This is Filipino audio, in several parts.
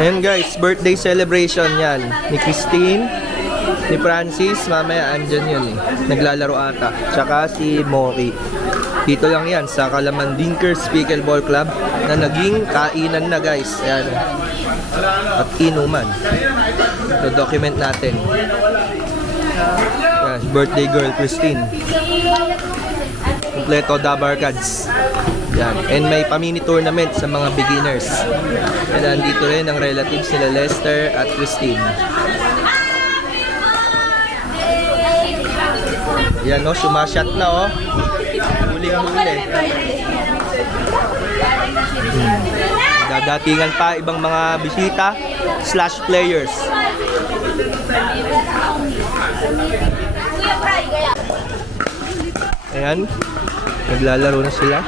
Ayan guys, birthday celebration yan. Ni Christine, ni Francis, mamaya andyan yun eh. Naglalaro ata. Tsaka si Mori. Dito lang yan sa Kalaman Dinkers Pickleball Club na naging kainan na guys. Ayan. At inuman. Do-document natin. Ayan, birthday girl Christine. Kompleto Dabarkads. Yan. And may pamini tournament sa mga beginners. And nandito rin ang relatives nila Lester at Christine. Yan o, sumasyat na o. Huling-huli. Dadatingan pa ibang mga bisita / players. Ayan. Naglalaro na sila.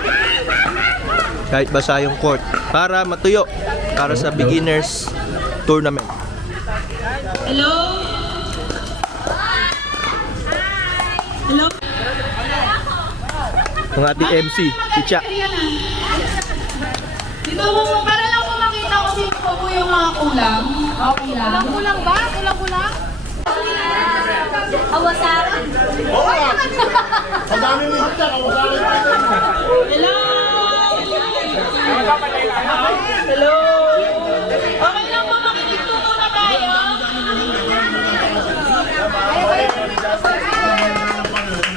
Kahit basa yung court. Para matuyo. Para sa beginners tournament. Hello? Hello? Ang ating MC, si Cha. Dito po, para lang po makita ko sino po yung mga kulang. Okay lang. Kulang ba? Kulang? Awasaran. Ang dami mo handa, awasaran. Hello? Hello? Okay lang po, makinig po muna tayo.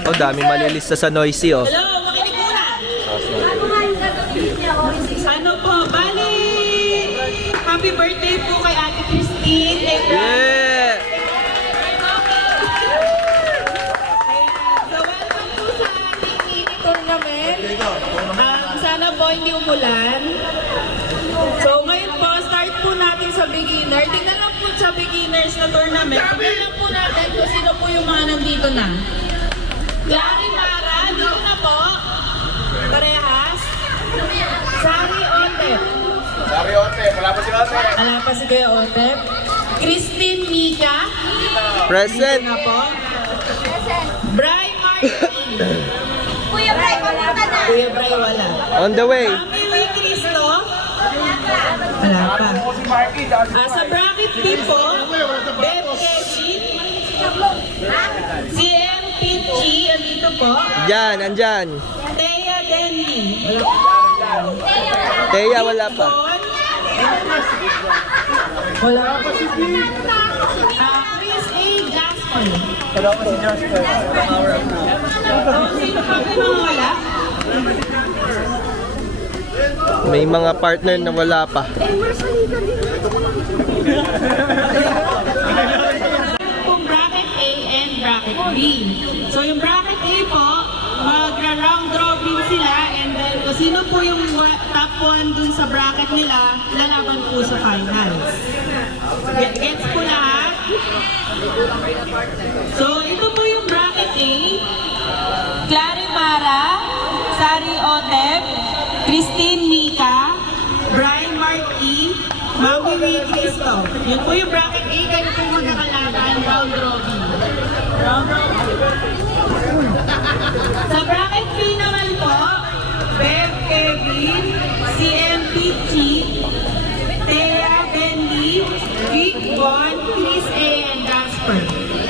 Oh, dami malilista sa noisy oh. Hello, makinig muna. Ano po, bali, happy birthday po kay Ate Christine. Yeah! So, welcome po sa ating mini tournament. Sana po hindi umulan. So, ngayon po, start po natin sa beginner. Tingnan lang po sa beginners na tournament. Tingnan lang po natin kung sino po yung mga nandito na. Gary Mara, dito na po. Parehas. Sari Otep. Sari Otep, wala pa si Otep. Wala pa si Kuya Otep. Christine Mika. Present! Dito na po. Bri Martin. Kuya Bray, papunta na. Kuya Bri wala. On the way! Mami Cristo. Wala pa. Sa bracket B po, Beb Kevin. Si M. Pinchi, andito po. Dyan, andyan. Thea Denny. Teya, wala pa. Wala pa si Chris A. Jasper. Wala pa si Jasper. Sino pa mga wala? May mga partner na wala pa. Kung bracket A and bracket B. So yung bracket A po, magra-round robin sila and then kung sino po yung top 1 dun sa bracket nila, lalaban po sa finals. Gets po lahat? So ito po yung bracket A. Clary Mara, Sari Otep, Christine Mika, Brian Marty, Maui Cristo. Yun po yung bracket A, kayo po magkakalaban, round robin. Round robin. Sa bracket B naman po, Bev Kevin, CM Pichi, Thea Bendy, Vic Bon, Chris A, and Jasper.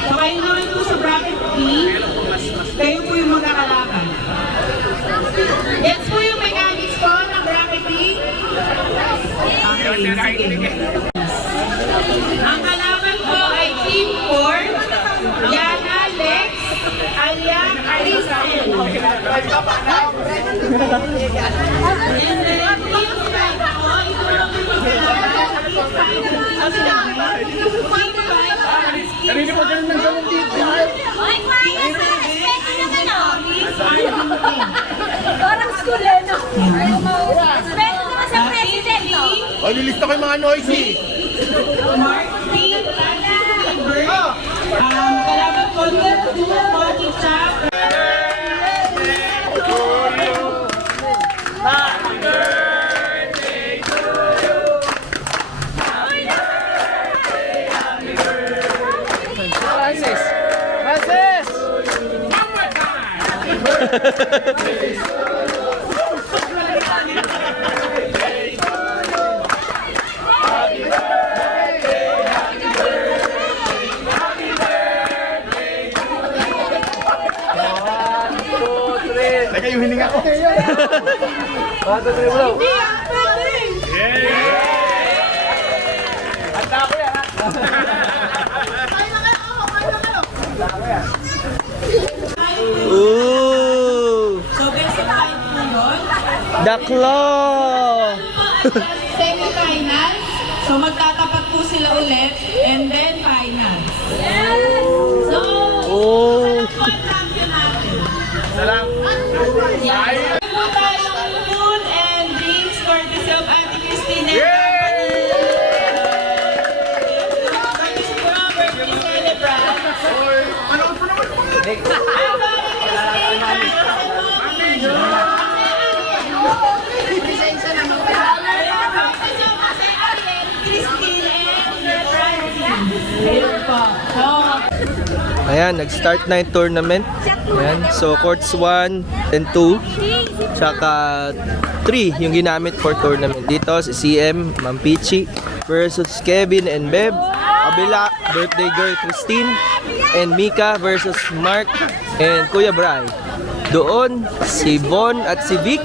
So kayo naman po sa bracket B, kayo po yung magkakalaban. Gets po yung mechanics po ng bracket B? Okay, sige. Ang kalaban po ay Team 4, Yana, Lex, Alia, Kristen. And then Team 5 po, ito lang po yung kalaban. Team 5, Kanina pa ganun ng ganun dito. Ay, kumain na sa respeto naman o. Parang school eh, no? Respeto naman sa president, no? Ay, lilista ko yung mga noisy. Marty, Albert, kalaban po niya, Marty Chap. Happy birthday ako ngayon. Hindi ang pwede. Handa ko yan, ha? Ooh! So, best of 5 po yun. The claw! Semi-finals. So, magtatapat po sila ulit. And then, finals. So, Oh! po ang champion natin. Salam. Yes. Po tayong food and drinks courtesy of Ate Christine and Company. Courtesy of our birthday celebrant. Ano po naman? Ang Ate Christine Ayan, nag-start na yung tournament. Ayan, so courts 1 and 2, tsaka 3 yung ginamit for tournament. Dito si CM, Ma'am Pichi versus Kevin and Beb. Kabila, birthday girl Christine and Mika versus Mark and Kuya Bray. Doon, si Von at si Vic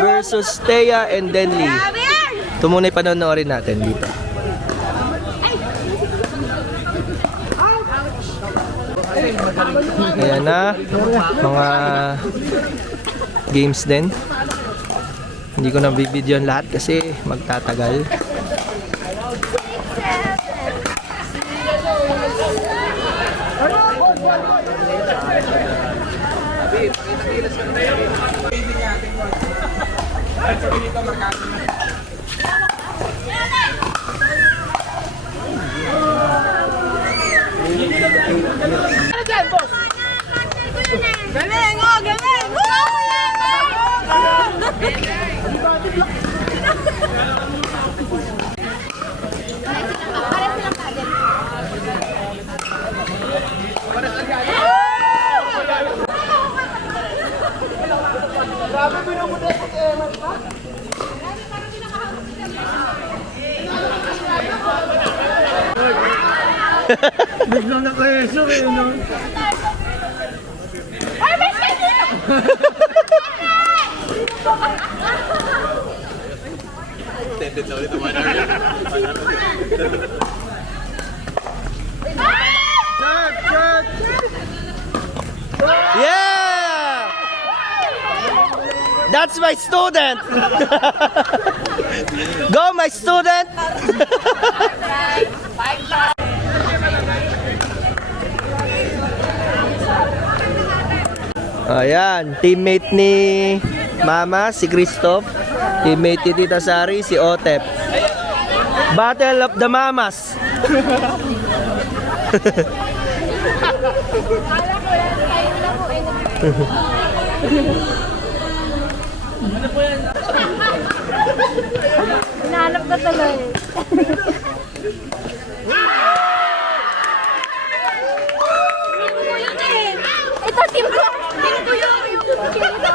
versus Thea and Denley. Ito muna yung panonoorin natin dito. Ayan na, mga games din. Hindi ko na bibidyon lahat kasi magtatagal. Galing! Oh, galing! Biglang nakayeso kayo, no? Ay, may dito! Yeah! That's my student! Go, my student! Ayan, teammate ni Mama, si Christoph. Teammate ni Tita Sari, si Otep. Battle of the Mamas. Hinahanap ko tuloy. Ito, team ko! Team ko yun! Team ko!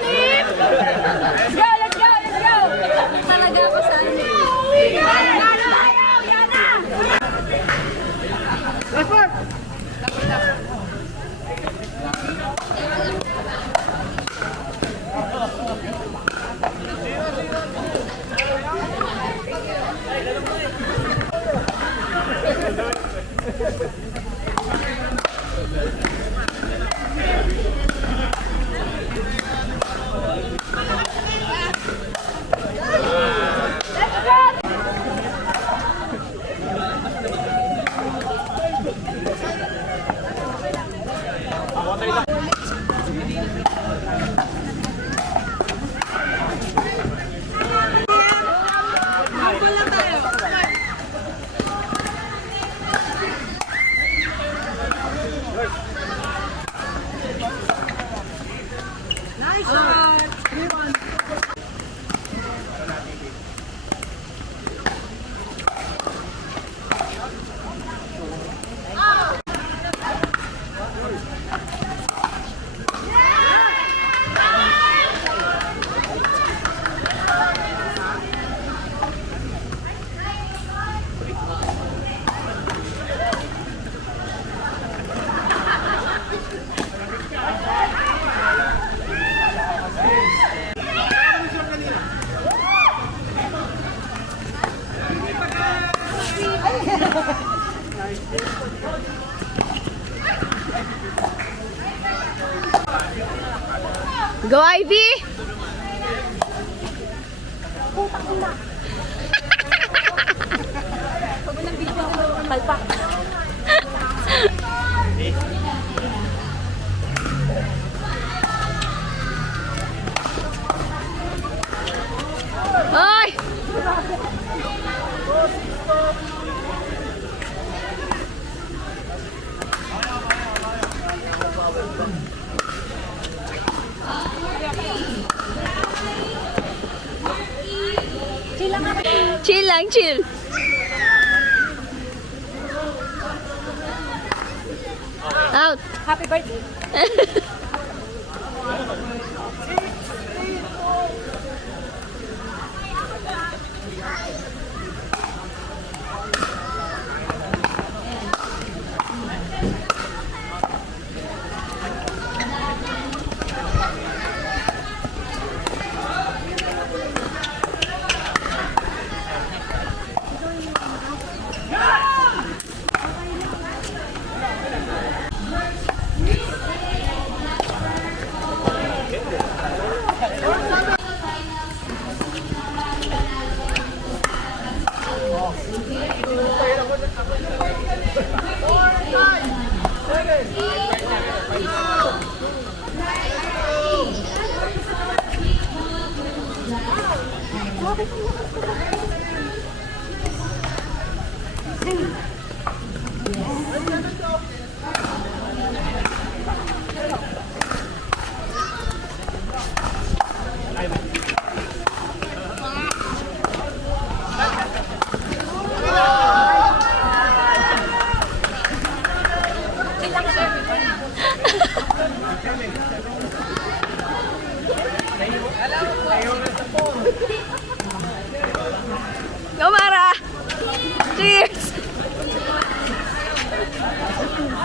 Team! Let's go! Let's go! Let's go! Talaga ako sa ano. Yana! Yana! Go, Ivy! Ay! Chill lang, chill. Out. Happy birthday. Go, Mara! Cheers!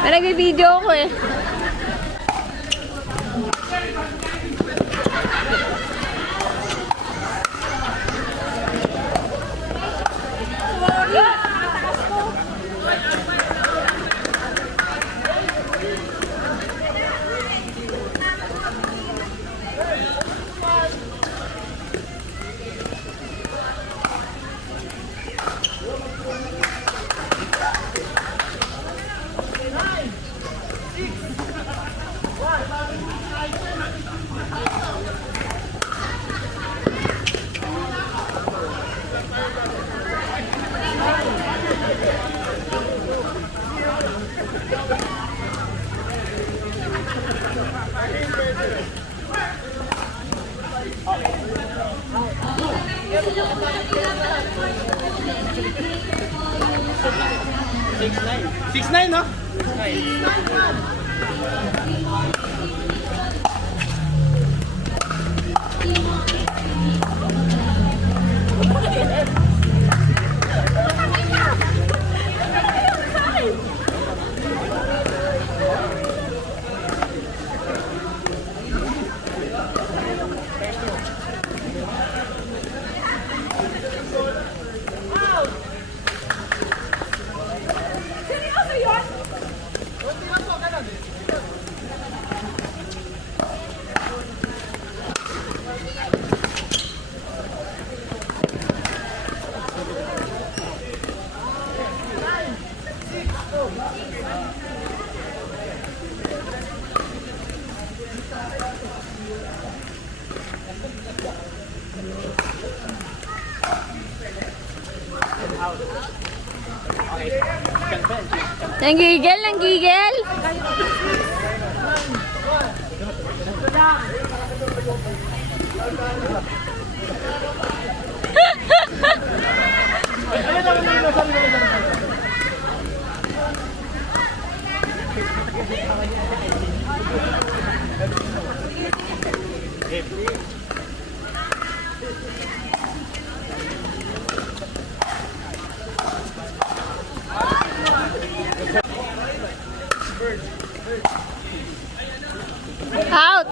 May nag-video ako eh. Nanggigil, nanggigil. Out.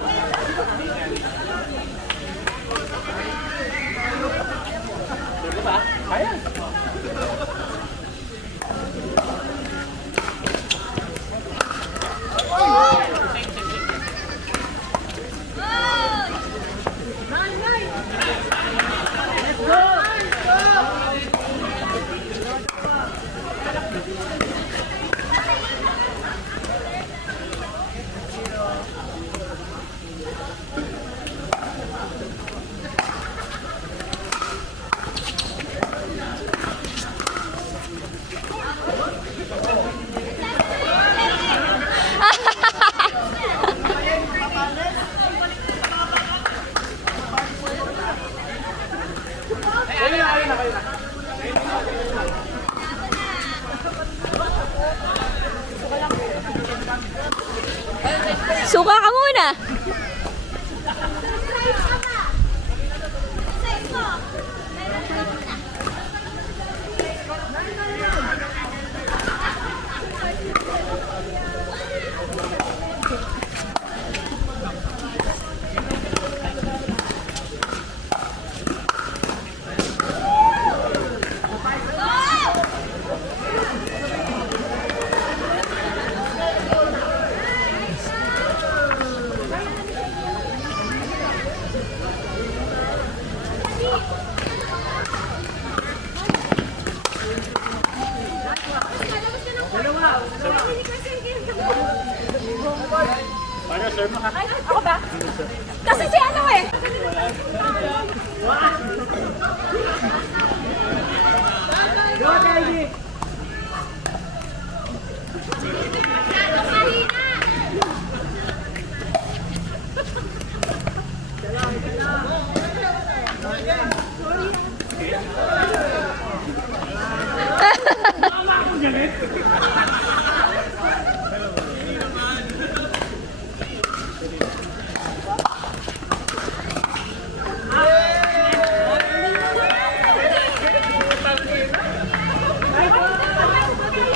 Ay, ako ba? Kasi si ano eh.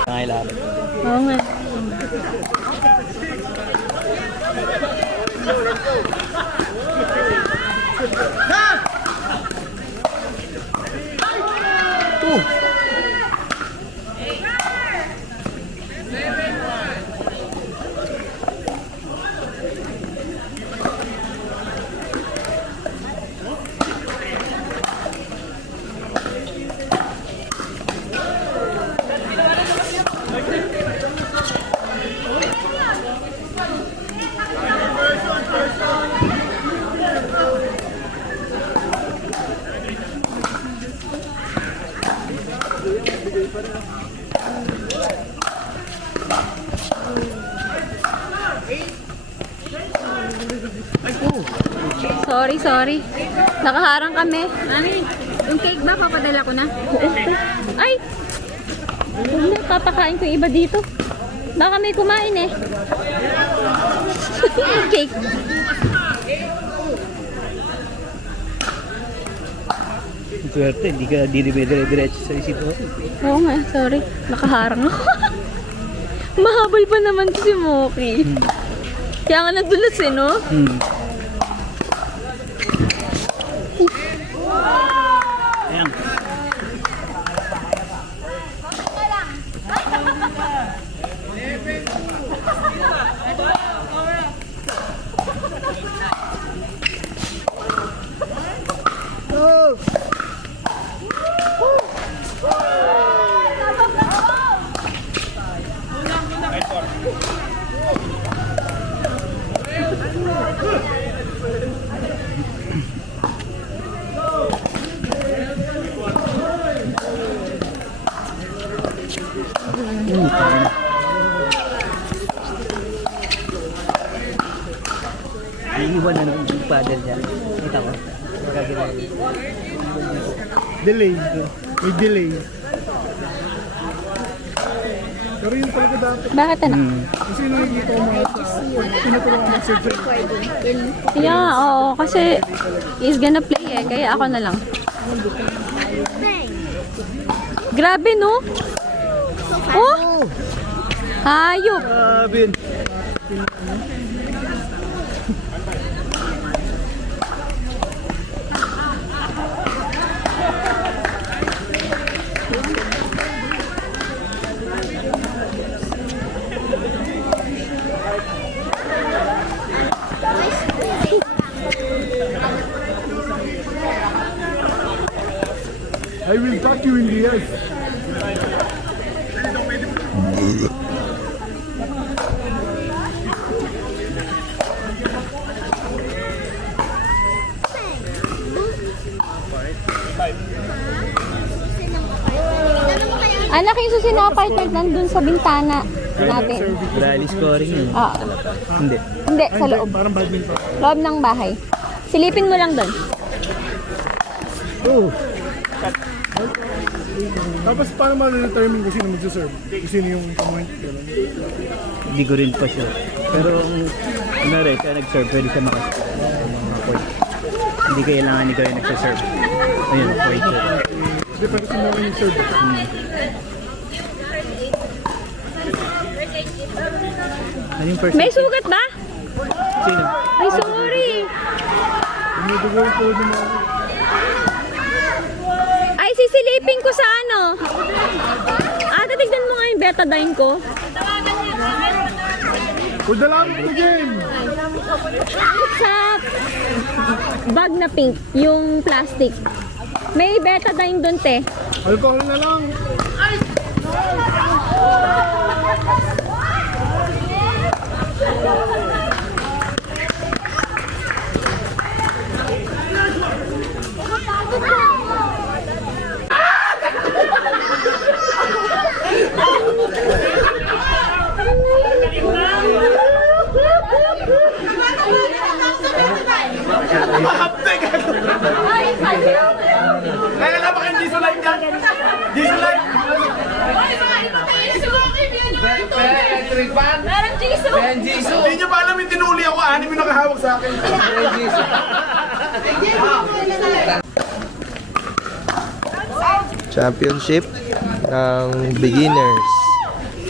Nangailangan. Oo nga. Sorry. Nakaharang kami. Mami, yung cake ba papadala ko na? Oo. Ay! Huwag na, papakain ko yung iba dito. Baka may kumain eh. Yung cake. Swerte, hindi ka dinibidire-diretso sa isipo. Oo nga, sorry. Nakaharang ako. Mahabol pa naman to si Moki. Kaya nga nadulas eh, no? Ayan. Iiwan na nung paddle dyan. Kita ko. Delay. May delay. Pero yun talaga dapat. Bakit anak? Kasi nakikita ko mga tinutulungan ng surgery. Yeah, oo. Kasi he's gonna play eh. Kaya ako na lang. Grabe, no? Oh! Hayop! Grabe. I will fuck you in the ass. Anak, yung susi na apartment nandun sa bintana natin. Rally scoring yun. Ah, Hindi. hindi, sa loob. Parang badminton. Loob ng bahay. Silipin mo lang doon. Oh. Tapos paano ma-determine kung sino magsaserve? Kung sino yung point? Hindi ko rin pa siya. Pero ano rin, kaya nag-serve, pwede siya makaserve. Mga point. Hindi kailangan ikaw yung nagsaserve. Ayun, point siya. Hindi, pero sino yung serve? Ano yung first? May sugat ba? Sino? Ay, sorry. Dumidugo po din ako. Ay, sisilipin ko sa ano. Tignan mo nga yung betadine ko. Udala mo ito, game! Sa bag na pink, yung plastic. May betadine doon, te. Alcohol na lang. Hindi nyo ba alam yung tinuli ako, 6 yung nakahawak sa akin. Championship ng beginners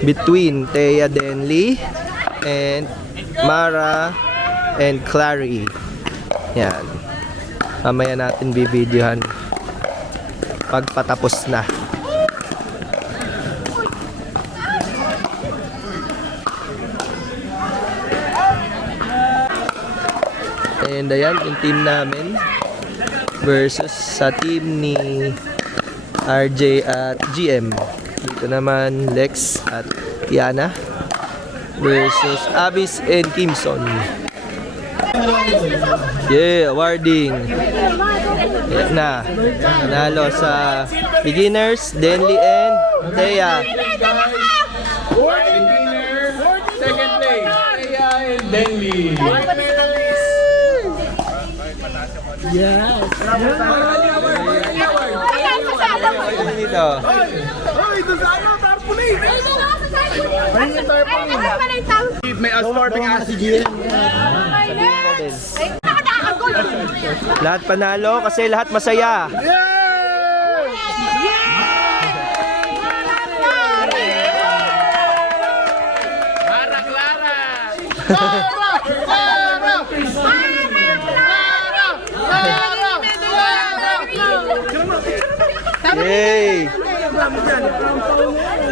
between Thea Denley and Mara and Clary. Yan. Mamaya natin bibidyohan pagpatapos na. And ayan, yung team namin versus sa team ni RJ at GM. Dito naman Lex at Yana versus Abis and Kimson. Yeah, awarding. Yan na. Nanalo sa beginners, Denley and Thea. Second place, Thea and Denley. Dito. Ito sa ano, tarpaulin! May ascorbic acid. Lahat panalo kasi lahat masaya. Clara, Clara! Yay!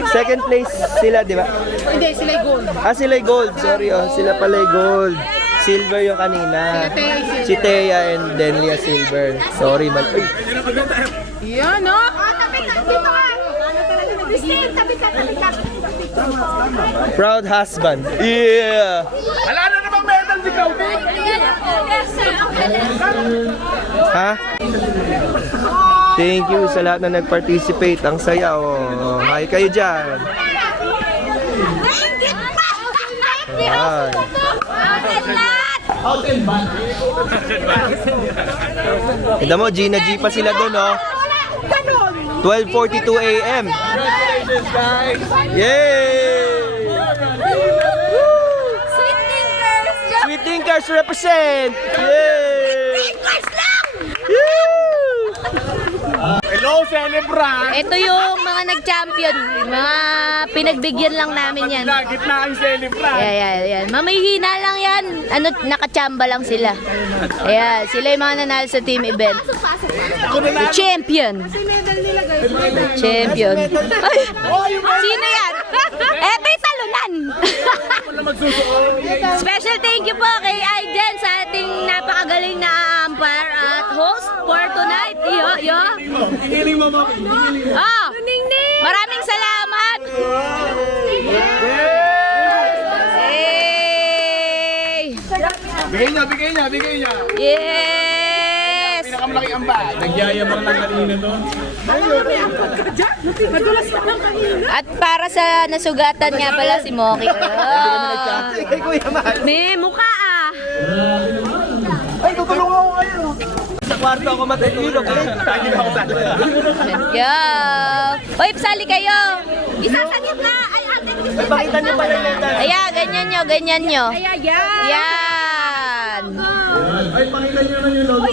Second place sila, di ba? Hindi, sila gold. Ah, sila'y gold. Sorry, oh. Sila pala'y gold. Silver yung kanina. Si Thea and Denlia silver. Sorry, man. Uy. Yan, no? Tabi ka, dito ka. Christine, tabi ka. Proud husband. Yeah! Wala na namang medal si Cody! Ha? Thank you sa lahat na nag-participate. Ang saya, oh. Hi kayo dyan. Ayan. Tignan mo, Gina G pa sila dun, oh. 12:42 a.m. Congratulations, guys! Yay! Sweet Thinkers! Sweet Thinkers represent! Yay! Thinkers lang! Hello, celebrant! Ito yung mga nag-champion. Mga pinagbigyan lang namin yan. Gitna ang celebrant! Yan. Mamihina lang yan. Ano, nakachamba lang sila. Ayan, sila yung mga nanalo sa team event. The champion. Champion. Ay, sino yan? Eto yung talunan. Special thank you po kay Aiden sa ating napakagaling na umpire at host for tonight. Yo. Ah, maraming salamat. Yay! Bigay niya! Yes! Pinakamalaki ang ba? Nagyayabang lang kanina to. At para sa nasugatan nga pala si Moki. Hey, Kuya Mahal. May mukha ah. Ay, tutulungan ko kayo! Sa kwarto ako matutulog. Tagin ako sa Yo! Hoy, pasali kayo. Isasagit na. Ay, Pakita niyo pa yung medal. Ayan, ganyan nyo. Yan. Ay, pakita niyo na yung logo.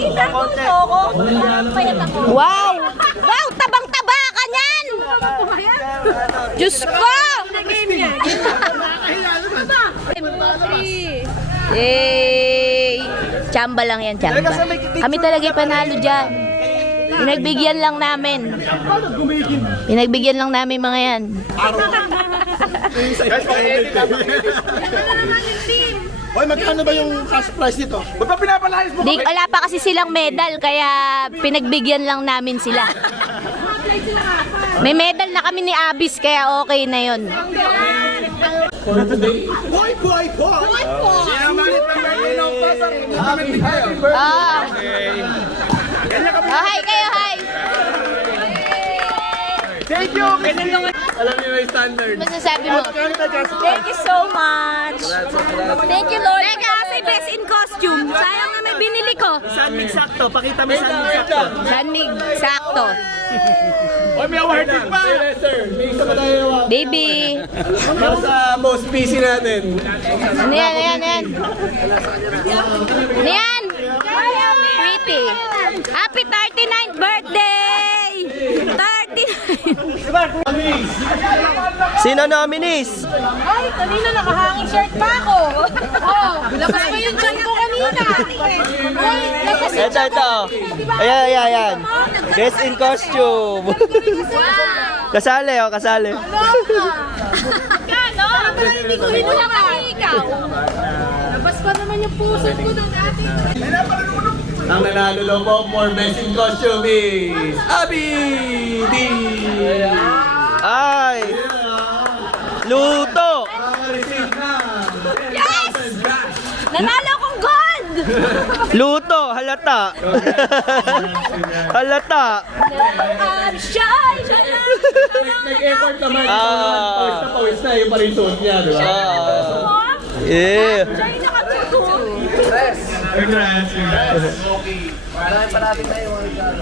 Wow! Wow, tabang-taba ka niyan! Diyos ko! Yay! Chamba lang yan, chamba. Kami talaga yung panalo dyan. Pinagbigyan lang namin. Pinagbigyan lang namin mga yan. Hoy, magkano ba yung cash prize nito? Ba't pa pinapalayas mo Di, wala pa kasi silang medal, kaya pinagbigyan lang namin sila. May medal na kami ni Abis, kaya okay na yon. Boy! Siya malit ng birthday ng pasang. Ah. Oh, hi kayo, hi! Thank you! Alam niyo yung standard. Masasabi mo? Thank you so much. Thank you, Lord. Teka, kasi best in costume. Sayang na may binili ko. Sanmig sakto. Pakita mo sanmig sakto. Sanmig, sakto. Oy, may award din pa! Sir, may isa pa tayo na Baby. para sa most busy natin. Ano yan, ano yan, ano yan? Ano yan? Pretty. Happy 39th birthday! 39! Sino nominees? Ay, kanina nakahanging shirt pa ako. Oh, labas ko yung shirt ko kanina. Uy, labas yung Ito. Ayan. Guest in costume. Kasali, kasali. Kano? Parang hindi ko hinuha ikaw. Labas pa naman yung puso ko ng dati. Ang nanalo lang po for best in costume is Abby D. Ay! Luto! Yes! Nanalo akong gold! Luto! Halata! Halata! I'm shy! Nag-effort naman. Ah. Pawis na yung parisot niya, di ba? Yeah. Shy nakatuto.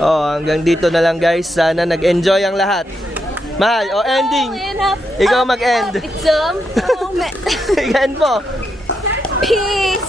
Hanggang dito na lang guys. Sana nag-enjoy ang lahat. Mahal, ending. Ikaw mag-end. It's a moment. End po. Peace.